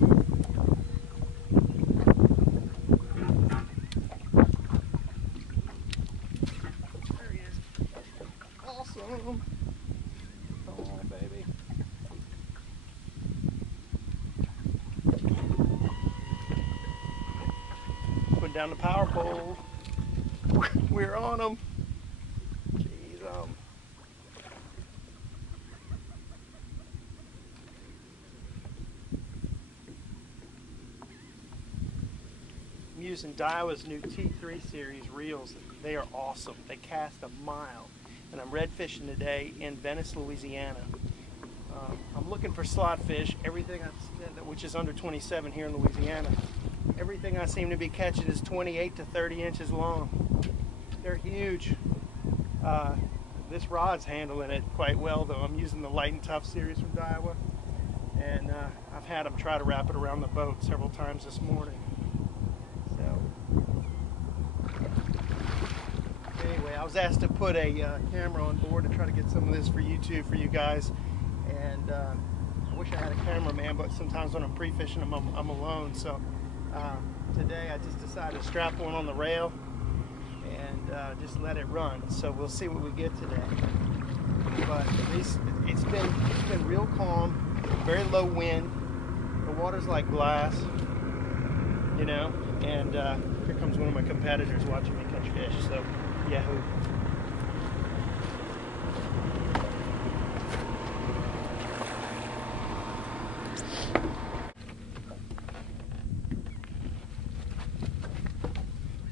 There he is. Awesome. Oh, baby. Put down the power pole. We're on them. Jeez, I'm using Daiwa's new T3 series reels. They are awesome. They cast a mile. And I'm red fishing today in Venice, Louisiana. I'm looking for slot fish. Everything which is under 27 here in Louisiana. Everything I seem to be catching is 28 to 30 inches long. They're huge. This rod's handling it quite well, though. I'm using the Light and Tough series from Daiwa, and I've had them try to wrap it around the boat several times this morning. So anyway, I was asked to put a camera on board to try to get some of this for YouTube for you guys, and I wish I had a cameraman, but sometimes when I'm pre-fishing them, I'm alone. So today I just decided to strap one on the rail and just let it run. So we'll see what we get today. But at least it's been real calm, very low wind. The water's like glass, you know. And here comes one of my competitors watching me catch fish. So yahoo!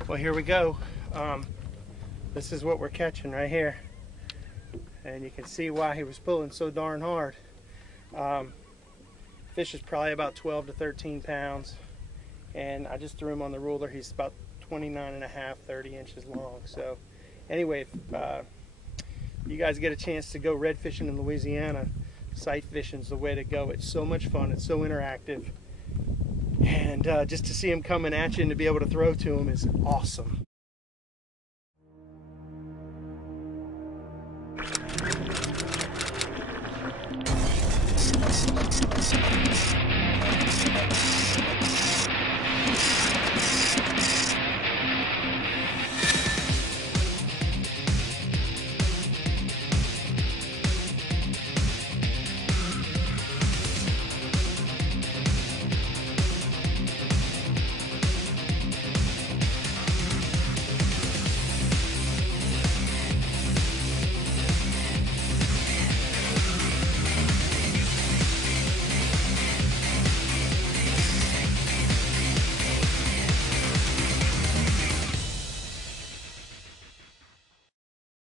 Well, here we go. This is what we're catching right here, and you can see why he was pulling so darn hard. Fish is probably about 12 to 13 pounds, and I just threw him on the ruler. He's about 29 and a half, 30 inches long. So anyway, if you guys get a chance to go red fishing in Louisiana, sight fishing is the way to go. It's so much fun. It's so interactive. And just to see him coming at you and to be able to throw to him is awesome.